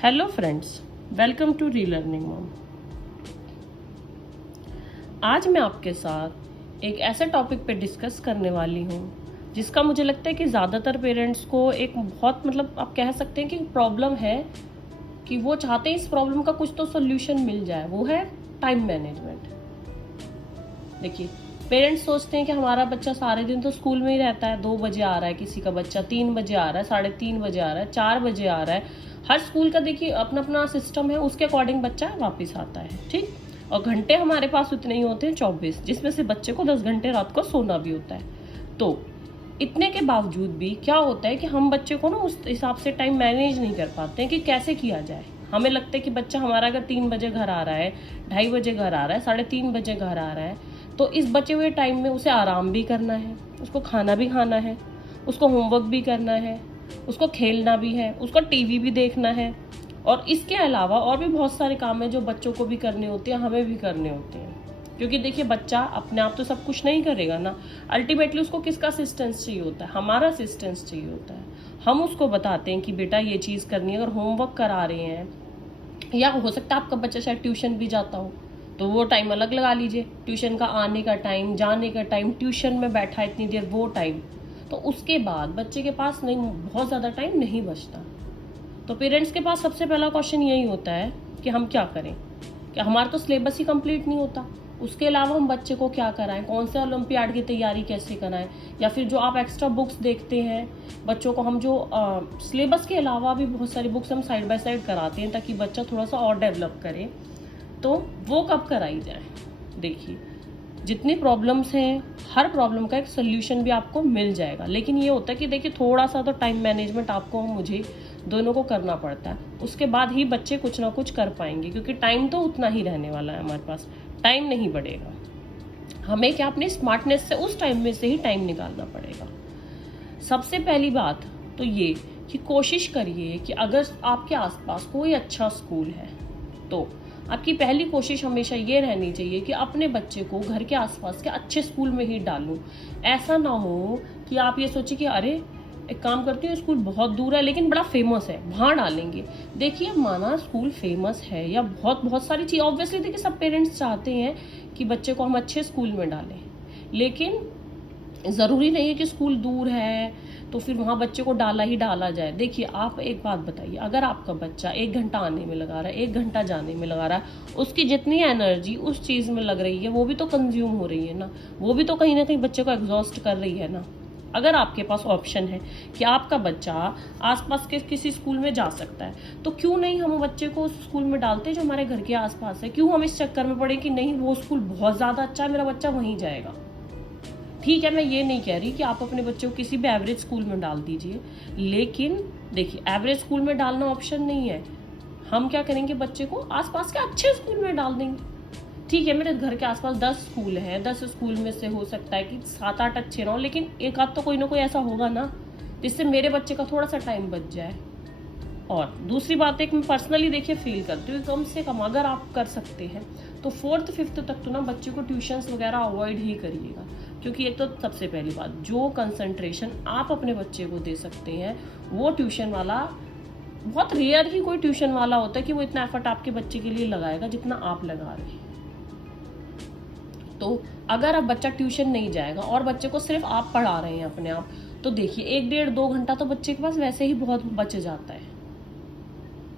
Hello friends, welcome to relearning mom. आज मैं आपके साथ एक ऐसे टॉपिक पे डिस्कस करने वाली हूँ जिसका मुझे लगता है कि ज़्यादातर पेरेंट्स को एक बहुत आप कह सकते हैं कि प्रॉब्लम है कि वो चाहते हैं इस प्रॉब्लम का कुछ तो सोल्यूशन मिल जाए। वो है टाइम मैनेजमेंट। देखिए, पेरेंट्स सोचते हैं कि हमारा बच्चा सारे दिन तो स्कूल में ही रहता है। 2 बजे आ रहा है, किसी का बच्चा 3 बजे आ रहा है, 3:30 बजे आ रहा है, 4 बजे आ रहा है। हर स्कूल का देखिए अपना अपना सिस्टम है, उसके अकॉर्डिंग बच्चा वापस आता है। ठीक, और घंटे हमारे पास उतने ही होते हैं 24, जिसमें से बच्चे को 10 घंटे रात को सोना भी होता है। तो इतने के बावजूद भी क्या होता है कि हम बच्चे को ना उस हिसाब से टाइम मैनेज नहीं कर पाते हैं कि कैसे किया जाए। हमें लगता है कि बच्चा हमारा अगर 3 बजे घर आ रहा है, 2:30 बजे घर आ रहा है, 3:30 बजे घर आ रहा है, तो इस बचे हुए टाइम में उसे आराम भी करना है, उसको खाना भी खाना है, उसको होमवर्क भी करना है, उसको खेलना भी है, उसको टीवी भी देखना है, और इसके अलावा और भी बहुत सारे काम हैं जो बच्चों को भी करने होते हैं, हमें भी करने होते हैं। क्योंकि देखिए, बच्चा अपने आप तो सब कुछ नहीं करेगा ना। अल्टीमेटली उसको किसका असिस्टेंस चाहिए होता है? हमारा असिस्टेंस चाहिए होता है। हम उसको बताते हैं कि बेटा ये चीज़ करनी है। अगर होमवर्क करा रहे हैं, या हो सकता है आपका बच्चा शायद ट्यूशन भी जाता हो, तो वो टाइम अलग लगा लीजिए। ट्यूशन का आने का टाइम, जाने का टाइम, ट्यूशन में बैठा इतनी देर वो टाइम, तो उसके बाद बच्चे के पास नहीं, बहुत ज़्यादा टाइम नहीं बचता। तो पेरेंट्स के पास सबसे पहला क्वेश्चन यही होता है कि हम क्या करें, कि हमारा तो सिलेबस ही कंप्लीट नहीं होता। उसके अलावा हम बच्चे को क्या कराएं, कौन से ओलंपियाड की तैयारी कैसे कराएं, या फिर जो आप एक्स्ट्रा बुक्स देखते हैं बच्चों को, हम जो सिलेबस के अलावा भी बहुत सारी बुक्स हम साइड बाय साइड कराते हैं ताकि बच्चा थोड़ा सा और डेवलप करे, तो वो कब कराई जाए। देखिए, जितनी प्रॉब्लम्स हैं, हर प्रॉब्लम का एक सोल्यूशन भी आपको मिल जाएगा। लेकिन ये होता है कि देखिए, थोड़ा सा तो टाइम मैनेजमेंट आपको, मुझे, दोनों को करना पड़ता है। उसके बाद ही बच्चे कुछ ना कुछ कर पाएंगे, क्योंकि टाइम तो उतना ही रहने वाला है हमारे पास, टाइम नहीं बढ़ेगा। हमें क्या, अपनी स्मार्टनेस से उस टाइम में से ही टाइम निकालना पड़ेगा। सबसे पहली बात तो ये कि कोशिश करिए कि अगर आपके आसपास कोई अच्छा स्कूल है, तो आपकी पहली कोशिश हमेशा ये रहनी चाहिए कि अपने बच्चे को घर के आसपास के अच्छे स्कूल में ही डालूं। ऐसा ना हो कि आप ये सोचिए कि अरे एक काम करती हूँ, स्कूल बहुत दूर है लेकिन बड़ा फेमस है, वहाँ डालेंगे। देखिए, माना स्कूल फेमस है या बहुत बहुत सारी चीज़, ऑब्वियसली देखिए सब पेरेंट्स चाहते हैं कि बच्चे को हम अच्छे स्कूल में डालें, लेकिन ज़रूरी नहीं है कि स्कूल दूर है तो फिर वहाँ बच्चे को डाला ही डाला जाए। देखिए, आप एक बात बताइए, अगर आपका बच्चा 1 घंटा आने में लगा रहा है, 1 घंटा जाने में लगा रहा है, उसकी जितनी एनर्जी उस चीज़ में लग रही है वो भी तो कंज्यूम हो रही है ना, वो भी तो कहीं ना कहीं बच्चे को एग्जॉस्ट कर रही है ना। अगर आपके पास ऑप्शन है कि आपका बच्चा आसपास के किसी स्कूल में जा सकता है, तो क्यों नहीं हम बच्चे को उस स्कूल में डालते जो हमारे घर के आसपास है। क्यों हम इस चक्कर में पड़े कि नहीं वो स्कूल बहुत ज़्यादा अच्छा है, मेरा बच्चा वहीं जाएगा। ठीक है, मैं ये नहीं कह रही कि आप अपने बच्चे को किसी भी एवरेज स्कूल में डाल दीजिए, लेकिन देखिए, एवरेज स्कूल में डालना ऑप्शन नहीं है। हम क्या करेंगे, बच्चे को आसपास के अच्छे स्कूल में डाल देंगे। ठीक है, मेरे घर के आसपास 10 स्कूल हैं, 10 स्कूल में से हो सकता है कि 7-8 अच्छे ना हो, लेकिन एक आध तो कोई ना कोई ऐसा होगा ना जिससे मेरे बच्चे का थोड़ा सा टाइम बच जाए। और दूसरी बात एक मैं पर्सनली देखिए फील करती हूँ, कम से कम अगर आप कर सकते हैं तो 4th 5th तक तो ना बच्चे को ट्यूशन्स वगैरह अवॉइड ही करिएगा। क्योंकि एक तो सबसे पहली बात, जो कंसंट्रेशन आप अपने बच्चे को दे सकते हैं, वो ट्यूशन वाला, बहुत रेयर ही कोई ट्यूशन वाला होता है कि वो इतना एफर्ट आपके बच्चे के लिए लगाएगा जितना आप लगा रहे हैं। तो अगर अब बच्चा ट्यूशन नहीं जाएगा और बच्चे को सिर्फ आप पढ़ा रहे हैं अपने आप, तो देखिए 1-1.5-2 घंटा तो बच्चे के पास वैसे ही बहुत बच जाता है।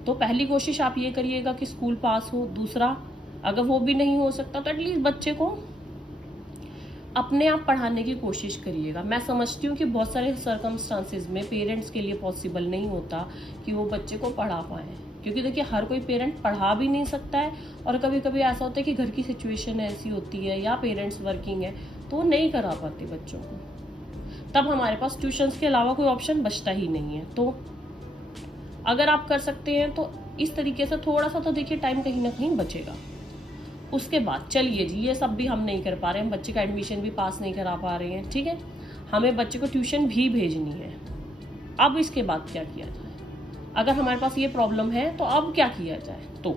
तो पहली कोशिश आप ये करिएगा कि स्कूल पास हो। दूसरा, अगर वो भी नहीं हो सकता तो एटलीस्ट बच्चे को अपने आप पढ़ाने की कोशिश करिएगा। मैं समझती हूँ कि बहुत सारे सर्कमस्टांसेस में पेरेंट्स के लिए पॉसिबल नहीं होता कि वो बच्चे को पढ़ा पाएँ, क्योंकि देखिए हर कोई पेरेंट पढ़ा भी नहीं सकता है, और कभी कभी ऐसा होता है कि घर की सिचुएशन ऐसी होती है या पेरेंट्स वर्किंग है तो वो नहीं करा पाते बच्चों को। तब हमारे पास ट्यूशन्स के अलावा कोई ऑप्शन बचता ही नहीं है। तो अगर आप कर सकते हैं तो इस तरीके से थोड़ा सा तो देखिए टाइम कहीं ना कहीं बचेगा। उसके बाद चलिए जी, ये सब भी हम नहीं कर पा रहे हैं, हम बच्चे का एडमिशन भी पास नहीं करा पा रहे हैं, ठीक है, हमें बच्चे को ट्यूशन भी भेजनी है। अब इसके बाद क्या किया जाए? अगर हमारे पास ये प्रॉब्लम है तो अब क्या किया जाए? तो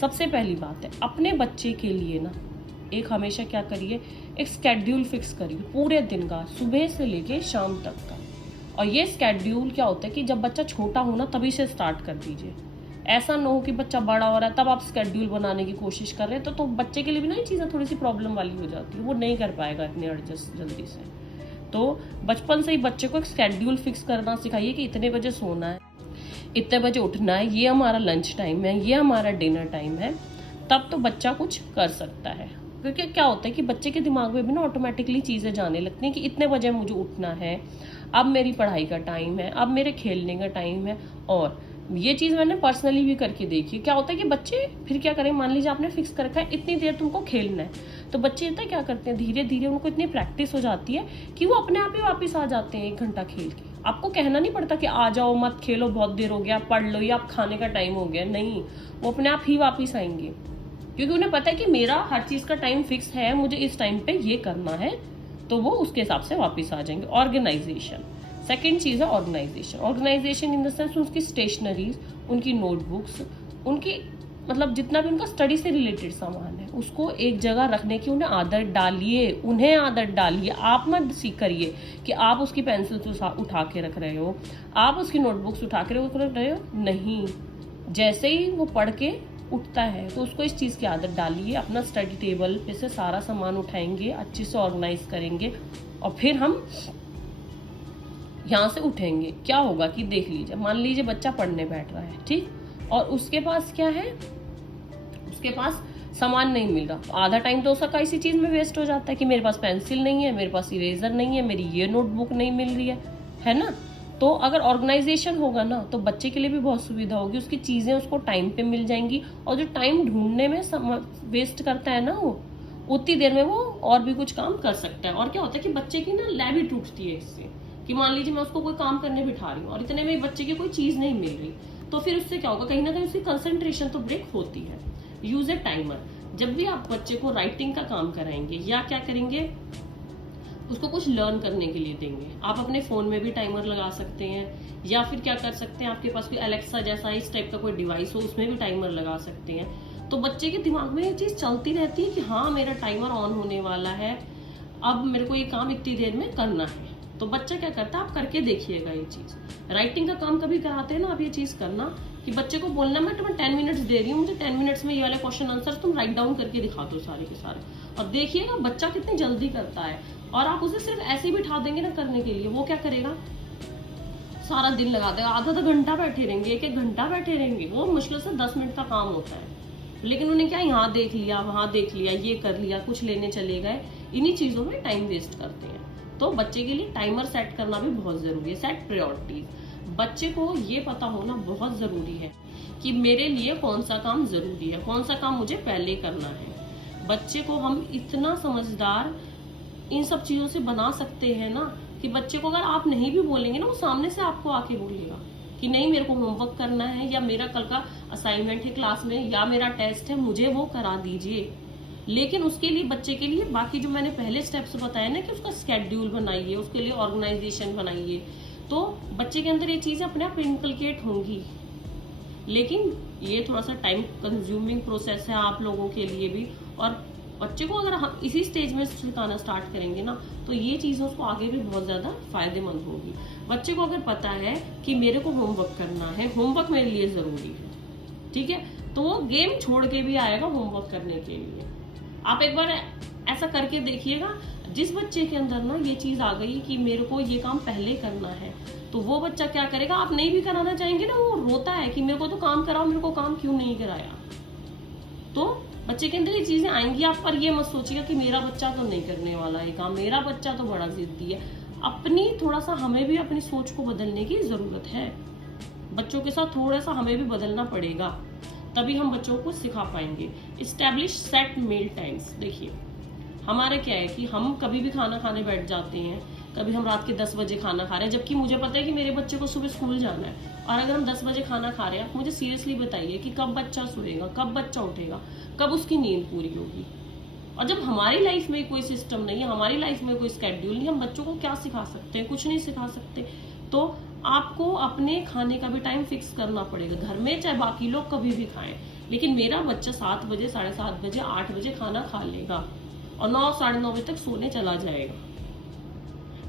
सबसे पहली बात है, अपने बच्चे के लिए ना एक हमेशा क्या करिए, एक स्केड्यूल फिक्स करिए पूरे दिन का, सुबह से लेके शाम तक का। और ये स्केड्यूल क्या होता है कि जब बच्चा छोटा हो ना तभी से स्टार्ट कर दीजिए। ऐसा ना हो कि बच्चा बड़ा हो रहा है तब आप स्केड्यूल बनाने की कोशिश कर रहे हैं, तो बच्चे के लिए भी ना ये चीज़ें थोड़ी सी प्रॉब्लम वाली हो जाती है, वो नहीं कर पाएगा इतने एडजस्ट जल्दी से। तो बचपन से ही बच्चे को एक स्केड्यूल फिक्स करना सिखाइए कि इतने बजे सोना है, इतने बजे उठना है, ये हमारा लंच टाइम है, ये हमारा डिनर टाइम है, तब तो बच्चा कुछ कर सकता है। क्योंकि क्या होता है कि बच्चे के दिमाग में भी ना ऑटोमेटिकली चीज़ें जाने लगती हैं कि इतने बजे मुझे उठना है, अब मेरी पढ़ाई का टाइम है, अब मेरे खेलने का टाइम है। और ये चीज़ मैंने पर्सनली भी करके देखी। क्या होता है कि बच्चे फिर क्या करें, मान लीजिए आपने फिक्स कर रखा है इतनी देर तुमको खेलना है, तो बच्चे इतना क्या करते हैं, धीरे धीरे उनको इतनी प्रैक्टिस हो जाती है कि वो अपने आप ही वापस आ जाते हैं 1 घंटा खेल के। आपको कहना नहीं पड़ता कि आ जाओ, मत खेलो, बहुत देर हो गया, पढ़ लो, या आप खाने का टाइम हो गया। नहीं, वो अपने आप ही वापस आएंगे, क्योंकि उन्हें पता है कि मेरा हर चीज़ का टाइम फिक्स है, मुझे इस टाइम पे ये करना है, तो वो उसके हिसाब से वापस आ जाएंगे। ऑर्गेनाइजेशन, सेकेंड चीज़ है organisation. Organisation in the sense उनकी स्टेशनरीज, उनकी नोटबुक्स, उनकी मतलब जितना भी उनका स्टडी से रिलेटेड सामान है उसको एक जगह रखने की उन्हें आदत डालिए, उन्हें आदत डालिए। आप मत सीख करिए कि आप उसकी पेंसिल उठा के रख रहे हो, आप उसकी नोटबुक्स उठा के रख रहे हो। नहीं, जैसे ही वो पढ़ के उठता है तो उसको इस चीज़ की आदत डालिए। अपना स्टडी टेबल पे से सारा सामान उठाएंगे, अच्छे से ऑर्गेनाइज करेंगे, और फिर हम यहाँ से उठेंगे। क्या होगा कि देख लीजिए, मान लीजिए बच्चा पढ़ने बैठ रहा है, ठीक, और उसके पास क्या है, उसके पास सामान नहीं मिल रहा, तो आधा टाइम तो उसका इसी चीज़ में वेस्ट हो जाता है कि मेरे पास पेंसिल नहीं है, मेरे पास इरेजर नहीं है, मेरी ये नोटबुक नहीं मिल रही है ना। तो अगर ऑर्गेनाइजेशन होगा ना तो बच्चे के लिए भी बहुत सुविधा होगी, उसकी चीज़ें उसको टाइम पे मिल जाएंगी, और जो टाइम ढूंढने में वेस्ट करता है ना वो, उतनी देर में वो और भी कुछ काम कर सकता है। और क्या होता है कि बच्चे की ना लय भी टूटती है इससे, कि मान लीजिए मैं उसको कोई काम करने बिठा रही हूँ और इतने में बच्चे की कोई चीज़ नहीं मिल रही, तो फिर उससे क्या होगा, कहीं ना कहीं उसकी कंसंट्रेशन तो ब्रेक होती है। यूज ए टाइमर। जब भी आप बच्चे को राइटिंग का काम कराएंगे या क्या करेंगे, उसको कुछ लर्न करने के लिए देंगे, आप अपने फोन में भी टाइमर लगा सकते हैं, या फिर क्या कर सकते हैं, आपके पास कोई अलेक्सा जैसा इस टाइप का कोई डिवाइस हो उसमें भी टाइमर लगा सकते हैं। तो बच्चे के दिमाग में ये चीज चलती रहती है कि हाँ मेरा टाइमर ऑन होने वाला है, अब मेरे को ये काम इतनी देर में करना है। तो बच्चा क्या करता है, आप करके देखिएगा ये चीज। राइटिंग का काम कभी कराते हैं ना आप, ये चीज करना कि बच्चे को बोलना मैं तुम्हें 10 मिनट्स दे रही हूँ, मुझे 10 मिनट्स में ये वाले क्वेश्चन आंसर तुम राइट डाउन करके दिखा दो सारे के सारे, और देखिएगा बच्चा कितनी जल्दी करता है। और आप उसे सिर्फ ऐसे ही बिठा देंगे ना करने के लिए, वो क्या करेगा, सारा दिन लगा देगा, आधा घंटा बैठे रहेंगे, 1-1 घंटा बैठे रहेंगे। वो मुश्किल से 10 मिनट का काम होता है, लेकिन उन्हें क्या यहाँ देख लिया, वहां देख लिया, ये कर लिया, कुछ लेने चले गए, इन्हीं चीजों में टाइम वेस्ट करते हैं। तो बच्चे के लिए टाइमर सेट करना भी बहुत जरूरी है। Set priorities. बच्चे को ये पता होना बहुत जरूरी है कि मेरे लिए कौन सा काम जरूरी है, कौन सा काम मुझे पहले करना है। बच्चे को हम इतना समझदार इन सब चीजों से बना सकते हैं ना कि बच्चे को अगर आप नहीं भी बोलेंगे ना, वो सामने से आपको आके बोलेगा कि नहीं मेरे को होमवर्क करना है, या मेरा कल का असाइनमेंट है क्लास में, या मेरा टेस्ट है, मुझे वो करा दीजिए। लेकिन उसके लिए बच्चे के लिए बाकी जो मैंने पहले स्टेप्स बताए ना कि उसका स्केड्यूल बनाइए, उसके लिए ऑर्गेनाइजेशन बनाइए, तो बच्चे के अंदर ये चीजें अपने आप इनकलकेट होंगी। लेकिन ये थोड़ा सा टाइम कंज्यूमिंग प्रोसेस है आप लोगों के लिए भी। और बच्चे को अगर हम इसी स्टेज में सिखाना स्टार्ट करेंगे ना, तो ये चीज़ें उसको आगे भी बहुत ज़्यादा फायदेमंद होगी। बच्चे को अगर पता है कि मेरे को होमवर्क करना है, होमवर्क मेरे लिए ज़रूरी है, ठीक है, तो वो गेम छोड़ के भी आएगा होमवर्क करने के लिए। आप एक बार ऐसा करके देखिएगा, जिस बच्चे के अंदर ना ये चीज़ आ गई कि मेरे को ये काम पहले करना है, तो वो बच्चा क्या करेगा, आप नहीं भी कराना चाहेंगे ना, वो रोता है कि मेरे को तो काम कराओ, मेरे को काम क्यों नहीं कराया। तो बच्चे के अंदर ये चीजें आएंगी। आप पर ये मत सोचिएगा कि मेरा बच्चा तो नहीं करने वाला है काम, मेरा बच्चा तो बड़ा जिद्दी है। अपनी थोड़ा सा हमें भी अपनी सोच को बदलने की जरूरत है। बच्चों के साथ थोड़ा सा हमें भी बदलना पड़ेगा, तभी हम बच्चों को सिखा पाएंगे। इस्टेब्लिश सेट मील टाइम्स। देखिए हमारा क्या है कि हम कभी भी खाना खाने बैठ जाते हैं, कभी हम रात के 10 बजे खाना खा रहे हैं, जबकि मुझे पता है कि मेरे बच्चे को सुबह स्कूल जाना है। और अगर हम 10 बजे खाना खा रहे हैं, आप मुझे सीरियसली बताइए कि कब बच्चा सोएगा, कब बच्चा उठेगा, कब उसकी नींद पूरी होगी। और जब हमारी लाइफ में कोई सिस्टम नहीं है, हमारी लाइफ में कोई स्केड्यूल नहीं, हम बच्चों को क्या सिखा सकते हैं, कुछ नहीं सिखा सकते। तो आपको अपने खाने का भी टाइम फिक्स करना पड़ेगा घर में, चाहे बाकी लोग कभी भी खाएं, लेकिन मेरा बच्चा 7 बजे, 7:30 बजे, 8 बजे खाना खा लेगा और 9, 9:30 बजे तक सोने चला जाएगा।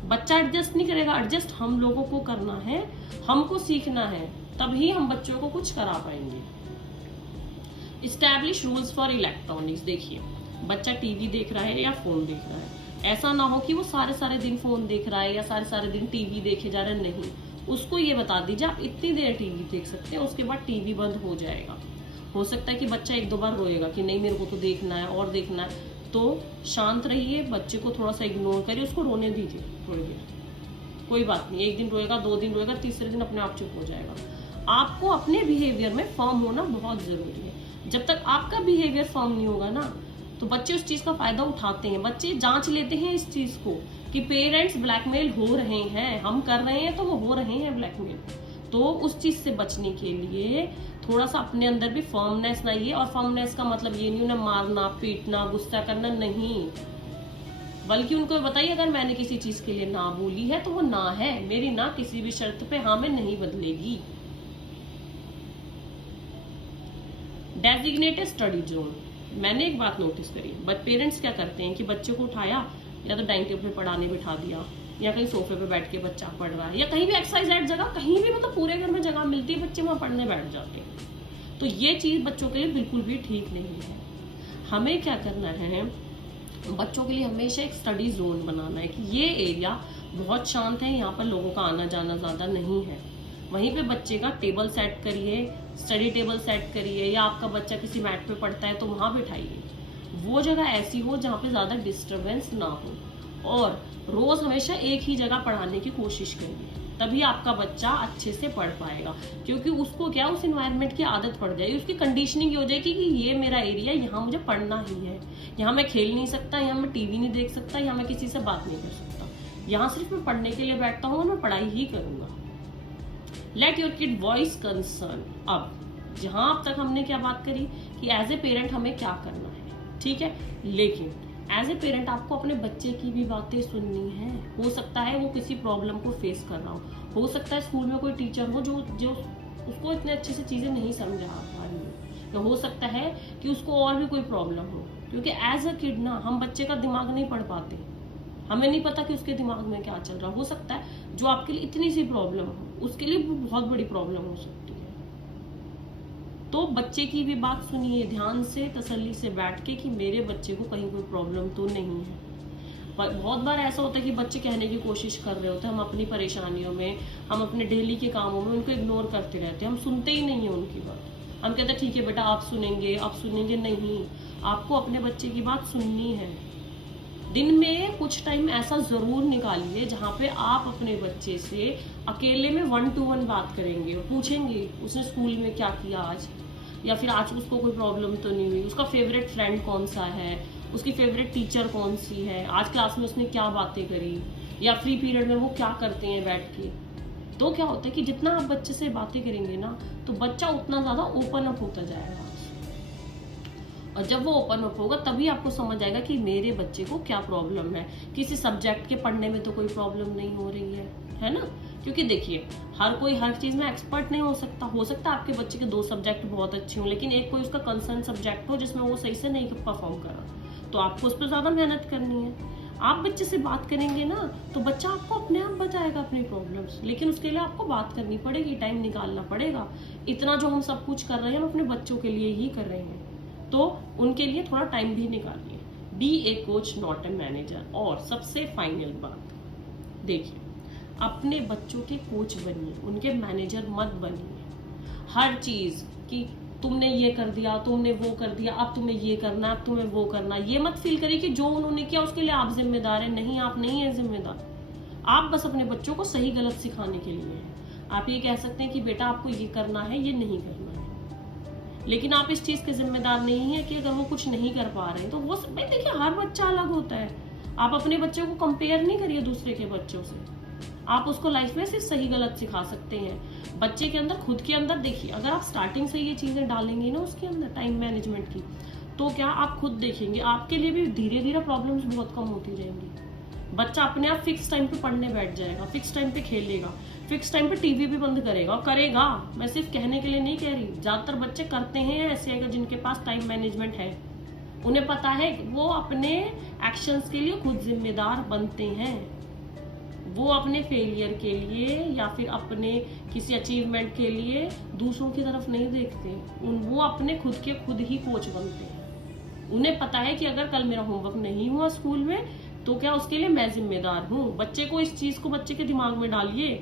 बच्चा एडजस्ट नहीं करेगा, एडजस्ट हम लोगों को करना है, हमको सीखना है। तभी हम बच्चों को कुछ करा पाएंगे। Establish rules for electronics. देखिए, बच्चा टीवी देख रहा है या फोन देख रहा है, ऐसा ना हो कि वो सारे सारे दिन फोन देख रहा है या सारे सारे दिन टीवी देखे जा रहा है। नहीं, उसको ये बता दीजिए आप इतनी देर टीवी देख सकते हैं, उसके बाद टीवी बंद हो जाएगा। हो सकता है कि बच्चा एक दो बार रोएगा कि नहीं मेरे को तो देखना है और देखना है, तो शांत रहिए, बच्चे को थोड़ा सा इग्नोर करिए, उसको रोने दीजिए थोड़ी देर, कोई बात नहीं। एक दिन रोएगा, 2 दिन रोएगा, तीसरे दिन अपने आप चुप हो जाएगा। आपको अपने बिहेवियर में फर्म होना बहुत जरूरी है। जब तक आपका बिहेवियर फर्म नहीं होगा ना, तो बच्चे उस चीज का फायदा उठाते हैं। बच्चे जांच लेते हैं इस चीज को कि पेरेंट्स ब्लैकमेल हो रहे हैं, हम कर रहे हैं तो वो हो रहे हैं ब्लैकमेल। तो उस चीज से बचने के लिए थोड़ा सा अपने अंदर भी फर्मनेस लाइए। और फर्मनेस का मतलब ये नहीं उन्हें मारना, पीटना, गुस्सा करना, नहीं, बल्कि उनको बताइए अगर मैंने किसी चीज के लिए ना बोली है तो वो ना है, मेरी ना किसी भी शर्त पे हाँ में नहीं बदलेगी। Designated study zone. मैंने एक बात नोटिस करी, बट पेरेंट्स क्या करते हैं कि बच्चे को उठाया या तो डाइनिंग टेबल पे पढ़ाने बिठा दिया, या कहीं सोफे पे बैठ के बच्चा पढ़ रहा है, या कहीं भी एक्सरसाइज जगह, कहीं भी मतलब पूरे घर में जगह मिलती है, बच्चे वहां पढ़ने बैठ जाते हैं। तो ये चीज बच्चों के लिए बिल्कुल भी ठीक नहीं है। हमें क्या करना है, बच्चों के लिए हमेशा एक स्टडी जोन बनाना है कि ये एरिया बहुत शांत है, यहाँ पर लोगों का आना जाना ज्यादा नहीं है। वहीं पे बच्चे का टेबल सेट करिए, स्टडी टेबल सेट करिए, या आपका बच्चा किसी मैट पे पढ़ता है तो वहां बिठाइए। वो जगह ऐसी हो जहाँ पे ज्यादा डिस्टरबेंस ना हो, और रोज हमेशा एक ही जगह पढ़ाने की कोशिश करिए, तभी आपका बच्चा अच्छे से पढ़ पाएगा। क्योंकि उसको क्या, उस इन्वायरमेंट की आदत पड़ जाएगी, उसकी कंडीशनिंग हो जाएगी कि ये मेरा एरिया, यहाँ मुझे पढ़ना ही है, यहाँ मैं खेल नहीं सकता, यहाँ मैं टीवी नहीं देख सकता, यहाँ मैं किसी से बात नहीं कर सकता, यहाँ सिर्फ मैं पढ़ने के लिए बैठता हूँ, मैं पढ़ाई ही करूंगा। Let your kid voice concern. अब जहां अब तक हमने क्या बात करी कि एज ए पेरेंट हमें क्या करना है, ठीक है, लेकिन एज ए पेरेंट आपको अपने बच्चे की भी बातें सुननी है। हो सकता है वो किसी प्रॉब्लम को फेस कर रहा हो सकता है स्कूल में कोई टीचर हो जो उसको इतने अच्छे से चीजें नहीं समझा पा रही है, या हो सकता है कि उसको और भी कोई प्रॉब्लम हो, क्योंकि एज अ किड ना हम बच्चे का दिमाग नहीं पढ़ पाते, हमें नहीं पता कि उसके दिमाग में क्या चल रहा। हो सकता है जो आपके लिए इतनी सी प्रॉब्लम हो उसके लिए भी बहुत बड़ी प्रॉब्लम हो सकती है। तो बच्चे की भी बात सुनिए ध्यान से, तसल्ली से बैठ के कि मेरे बच्चे को कहीं कोई प्रॉब्लम तो नहीं है। बहुत बार ऐसा होता है कि बच्चे कहने की कोशिश कर रहे होते हैं, हम अपनी परेशानियों में, हम अपने डेली के कामों में उनको इग्नोर करते रहते हैं, हम सुनते ही नहीं है उनकी बात। हम कहते हैं ठीक है बेटा आप सुनेंगे, नहीं, आपको अपने बच्चे की बात सुननी है। दिन में कुछ टाइम ऐसा जरूर निकालिए जहाँ पे आप अपने बच्चे से अकेले में 1-to-1 बात करेंगे, पूछेंगे उसने स्कूल में क्या किया आज, या फिर आज उसको कोई प्रॉब्लम तो नहीं हुई, उसका फेवरेट फ्रेंड कौन सा है, उसकी फेवरेट टीचर कौन सी है, आज क्लास में उसने क्या बातें करी, या फ्री पीरियड में वो क्या करते हैं बैठ के। तो क्या होता है कि जितना आप बच्चे से बातें करेंगे ना, तो बच्चा उतना ज्यादा ओपन अप होता जाएगा, और जब वो ओपन अप होगा तभी आपको समझ आएगा कि मेरे बच्चे को क्या प्रॉब्लम है। किसी सब्जेक्ट के पढ़ने में तो कोई प्रॉब्लम नहीं हो रही है ना, क्योंकि देखिए हर कोई हर चीज में एक्सपर्ट नहीं हो सकता। हो सकता है आपके बच्चे के 2 सब्जेक्ट बहुत अच्छे हों, लेकिन एक कोई उसका कंसर्न सब्जेक्ट हो जिसमें वो सही से नहीं परफॉर्म करा, तो आपको उस पर ज्यादा मेहनत करनी है। आप बच्चे से बात करेंगे ना, तो बच्चा आपको अपने आप बताएगा अपनी प्रॉब्लम्स, लेकिन उसके लिए आपको बात करनी पड़ेगी, टाइम निकालना पड़ेगा। इतना जो हम सब कुछ कर रहे हैं हम अपने बच्चों के लिए ही कर रहे हैं, तो उनके लिए थोड़ा टाइम भी निकालिए। Be a coach not a manager. और सबसे फाइनल बात, देखिए अपने बच्चों के कोच बनिए, उनके मैनेजर मत बनिए। हर चीज कि तुमने ये कर दिया, तुमने वो कर दिया, अब तुम्हें ये करना, अब तुम्हें वो करना, ये मत फील करिए कि जो उन्होंने किया उसके लिए आप जिम्मेदार हैं। नहीं, आप नहीं है जिम्मेदार। आप बस अपने बच्चों को सही गलत सिखाने के लिए हैं। आप ये कह सकते हैं कि बेटा आपको ये करना है, ये नहीं करना है, लेकिन आप इस चीज के जिम्मेदार नहीं है कि अगर वो कुछ नहीं कर पा रहे हैं तो वो भाई देखिए हर बच्चा अलग होता है। आप अपने बच्चे को कंपेयर नहीं करिए दूसरे के बच्चों से। आप उसको लाइफ में सिर्फ सही गलत सिखा सकते हैं। बच्चे के अंदर, खुद के अंदर देखिए, अगर आप स्टार्टिंग से ये चीजें डालेंगे ना उसके अंदर टाइम मैनेजमेंट की, तो क्या आप खुद देखेंगे आपके लिए भी धीरे धीरे प्रॉब्लम्स बहुत कम होती जाएंगी। बच्चा अपने आप फिक्स टाइम पे पढ़ने बैठ जाएगा, फिक्स टाइम पे खेलेगा, फिक्स टाइम पे टीवी भी बंद करेगा, और करेगा। मैं सिर्फ कहने के लिए नहीं कह रही, ज्यादातर बच्चे करते हैं ऐसे, अगर जिनके पास टाइम मैनेजमेंट है, उन्हें पता है वो अपने एक्शंस के लिए खुद जिम्मेदार बनते हैं। वो अपने फेलियर के लिए या फिर अपने किसी अचीवमेंट के लिए दूसरों की तरफ नहीं देखते। वो अपने खुद के खुद ही कोच बनते हैं। उन्हें पता है कि अगर कल मेरा होमवर्क नहीं हुआ स्कूल में तो क्या उसके लिए मैं जिम्मेदार हूँ। बच्चे को इस चीज को बच्चे के दिमाग में डालिए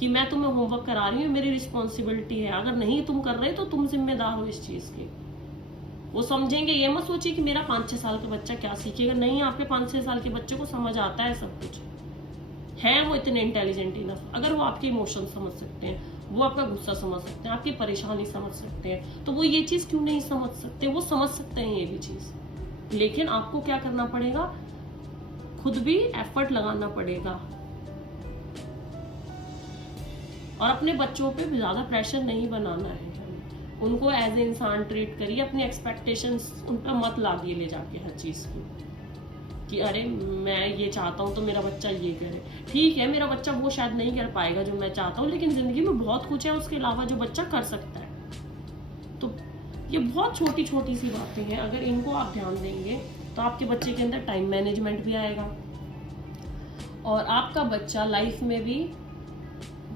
कि मैं तुम्हें होमवर्क करा रही हूँ, मेरी रिस्पॉन्सिबिलिटी है, अगर नहीं तुम कर रहे तो तुम जिम्मेदार हो इस चीज के। वो समझेंगे। ये मत सोचिए कि मेरा 5-6 साल का बच्चा क्या सीखेगा। नहीं, आपके 5-6 साल के बच्चे को समझ आता है सब कुछ, है वो इतने इंटेलिजेंट इनफ। अगर वो आपके इमोशन समझ सकते हैं, वो आपका गुस्सा समझ सकते हैं, आपकी परेशानी समझ सकते हैं, तो वो ये चीज क्यों नहीं समझ सकते। वो समझ सकते हैं ये भी चीज, लेकिन आपको क्या करना पड़ेगा, खुद भी एफर्ट लगाना पड़ेगा। और अपने बच्चों पे भी ज्यादा प्रेशर नहीं बनाना है। उनको एज ए इंसान ट्रीट करिए। अपनी एक्सपेक्टेशंस उन पर मत लादिए ले जाके हर चीज की, कि अरे मैं ये चाहता हूँ तो मेरा बच्चा ये करे। ठीक है, मेरा बच्चा वो शायद नहीं कर पाएगा जो मैं चाहता हूँ, लेकिन जिंदगी में बहुत कुछ है उसके अलावा जो बच्चा कर सकता है। तो ये बहुत छोटी छोटी सी बातें हैं, अगर इनको आप ध्यान देंगे तो आपके बच्चे के अंदर टाइम मैनेजमेंट भी आएगा और आपका बच्चा लाइफ में भी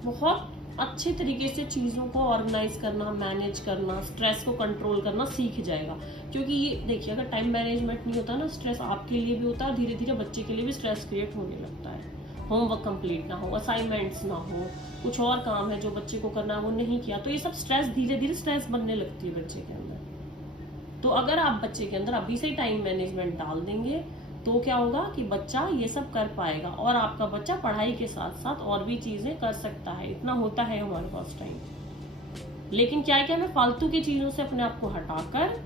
बहुत अच्छे तरीके से चीज़ों को ऑर्गेनाइज करना, मैनेज करना, स्ट्रेस को कंट्रोल करना सीख जाएगा। क्योंकि ये देखिए, अगर टाइम मैनेजमेंट नहीं होता ना, स्ट्रेस आपके लिए भी होता है, धीरे धीरे बच्चे के लिए भी स्ट्रेस क्रिएट होने लगता है। होमवर्क कंप्लीट ना हो, असाइनमेंट्स ना हो, कुछ और काम है जो बच्चे को करना है वो नहीं किया, तो ये सब स्ट्रेस धीरे धीरे स्ट्रेस बनने लगती है बच्चे के अंदर। तो अगर आप बच्चे के अंदर अभी से ही टाइम मैनेजमेंट डाल देंगे तो क्या होगा कि बच्चा ये सब कर पाएगा और आपका बच्चा पढ़ाई के साथ साथ और भी चीजें कर सकता है। इतना होता है हमारे पास टाइम। लेकिन क्या है कि हमें फालतू की चीजों से अपने आप को हटाकर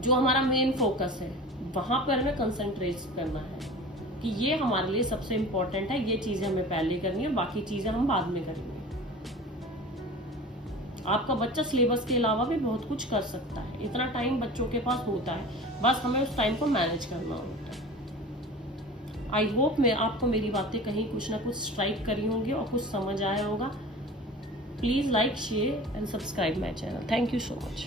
जो हमारा मेन फोकस है वहां पर हमें कंसंट्रेट करना है कि ये हमारे लिए सबसे इंपॉर्टेंट है, ये चीजें हमें पहले करनी है, बाकी चीजें हम बाद में करेंगे। आपका बच्चा सिलेबस के अलावा भी बहुत कुछ कर सकता है। इतना टाइम बच्चों के पास होता है, बस हमें उस टाइम को मैनेज करना होता है। आई होप मैं आपको मेरी बातें कहीं कुछ ना कुछ स्ट्राइक करी होंगी और कुछ समझ आया होगा। Please like, share and subscribe my channel. Thank you so much.